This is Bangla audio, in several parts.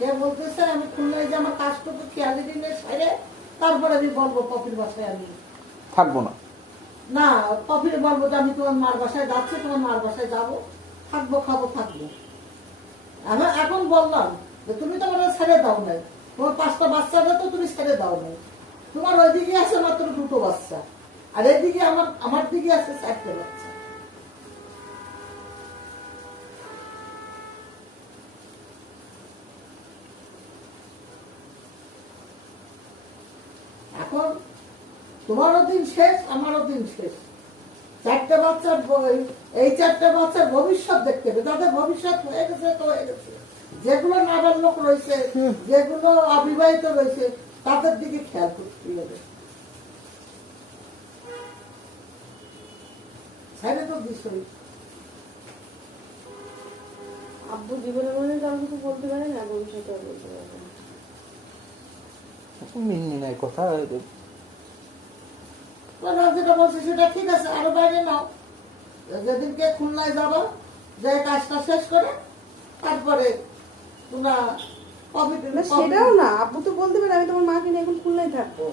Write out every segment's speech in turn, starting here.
সে বলতেছে আমি খুলনায় যে আমার কাজটুকু খেয়ালি দিনে সেরে তারপরে আমি বলবো পপির বাসায় আমি থাকবো না। না, পপির বলবো যে আমি তোমার মার বাসায় যাচ্ছি, তোমার মার বাসায় যাবো, থাকবো, খাবো, থাকবো। আমি এখন বললাম যে তুমি তো আমার ছেড়ে দাও নাই, তোমার 5টা বাচ্চাটা তো তুমি ছেড়ে দাও নাই, তোমার ওইদিকে আছে মাত্র 2টো বাচ্চা, আর এদিকে আমার দিকে আছে 4টে বাচ্চা। এখন তোমারও দিন শেষ, আমারও দিন শেষ। 4টে বাচ্চার এই 4টে বাচ্চার ভবিষ্যৎ দেখতে হবে, তাদের ভবিষ্যৎ হয়ে গেছে তো হয়ে গেছে। যেগুলো নাবালক রয়েছে, যেগুলো অবিবাহিত রয়েছে, তাদের দিকে খেয়াল করতে হবে। ছেড়ে তো বিষয় আব্বু জীবনে মনে কারো কিছু বলতে পারে না, ভবিষ্যতে আর বলতে পারে না। মিনমিনায় কথা। যেটা বলছে সেটা ঠিক আছে, আরো বাইরে নাও। যেদিনকে খুলনায় যাবো, যে কাজটা শেষ করে তারপরে তোমরা না সেটাও না, আব্বু তো বলতে পারে আমি তোমার মাকে নিয়ে এখন খুলনায় থাকবো,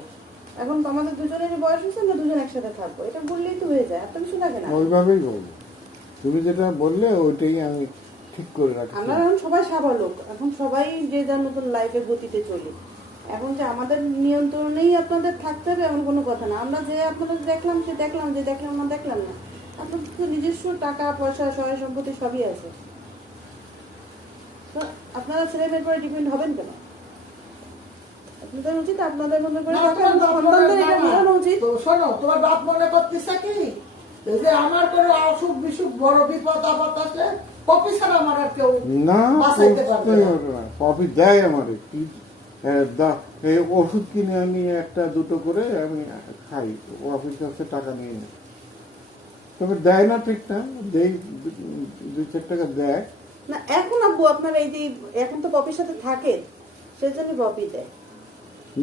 এখন তো আমাদের দুজনেরই বয়স হয়েছে, আমরা দুজন একসাথে থাকবো, এটা বললেই তো হয়ে যায়, এত কিছু লাগে না। ওইভাবেই বলবো, তুমি যেটা বললে ওইটাই আমি ঠিক করে রাখি। আমরা এখন সবাই সাবালক, এখন সবাই যে যার মতন লাইফের গতিতে চলি। এখন যে আমাদের নিয়ন্ত্রণেই আপনাদের থাকতে হবে এমন কোনো কথা না। আমরা যে আপনাদের দেখলাম সে দেখলাম, যে দেখলাম না দেখলাম না। আপনাদের তো নিজস্ব টাকা পয়সা সহায় সম্পত্তি সবই আছে, তো আপনারা ছেলে মেয়ের পরে ডিপেন্ড হবেন কেন? আপনাদের উচিত আপনাদের মনে করে সন্তানদের এটা বোঝানো উচিত। শোনো, তোমার বাপ মনে করতেছে কি যে আমার কোনো অসুখ বিসুখ বড় বিপদ আপদ আসলে পপি ছাড়া আমার আর কেউ না, বাঁচাইতে পারবে না। কপি দেয় আমারে কি এই ওষুধ কিনে আমি 1-2 করে আমি খাই, অফিস কাছে টাকা নিয়ে নেই, তবে দেয় না ঠিক না, দেয় 2-4 টাকা দেয় না এখন আব্বু আপনার এই যে এখন তো পপির সাথে থাকে সেই জন্য পপি দেয়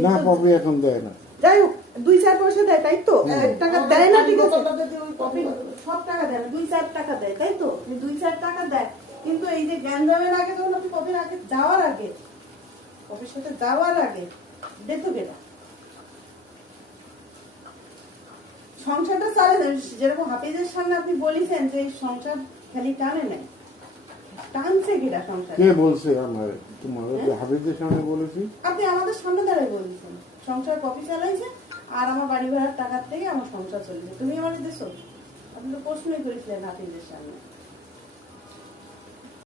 না, কপি এখন দেয় না। যাই হোক 2-4 পয়সা দেয় তাই তো, 1 টাকা দেয় না ঠিক আছে, পপি সব টাকা দেয় না, 2-4 টাকা দেয় তাই তো, 2-4 টাকা দেয়। কিন্তু এই যে গ্যাঞ্জামের আগে যখন আপনি পপির আগে যাওয়ার আগে, পপির সাথে যাওয়ার আগে দেখো কেটা সংসারটা চালে, যেরকম হাফিজের সামনে আপনি বলেছেন যে এই সংসার খালি টানে নেয়, টানছে কিনা সংসার? কে বলছে আমার? তোমার হাবিজের সামনে বলেছি? আপনি আমাদের সামনে দাঁড়িয়ে বলছেন সংসার পপি চালাইছে আর আমার বাড়ি ভাড়ার টাকার থেকে আমার সংসার চলেছে, তুমি আমার দেশো। আপনি তো প্রশ্নই করেছিলেন হাফিজের সামনে।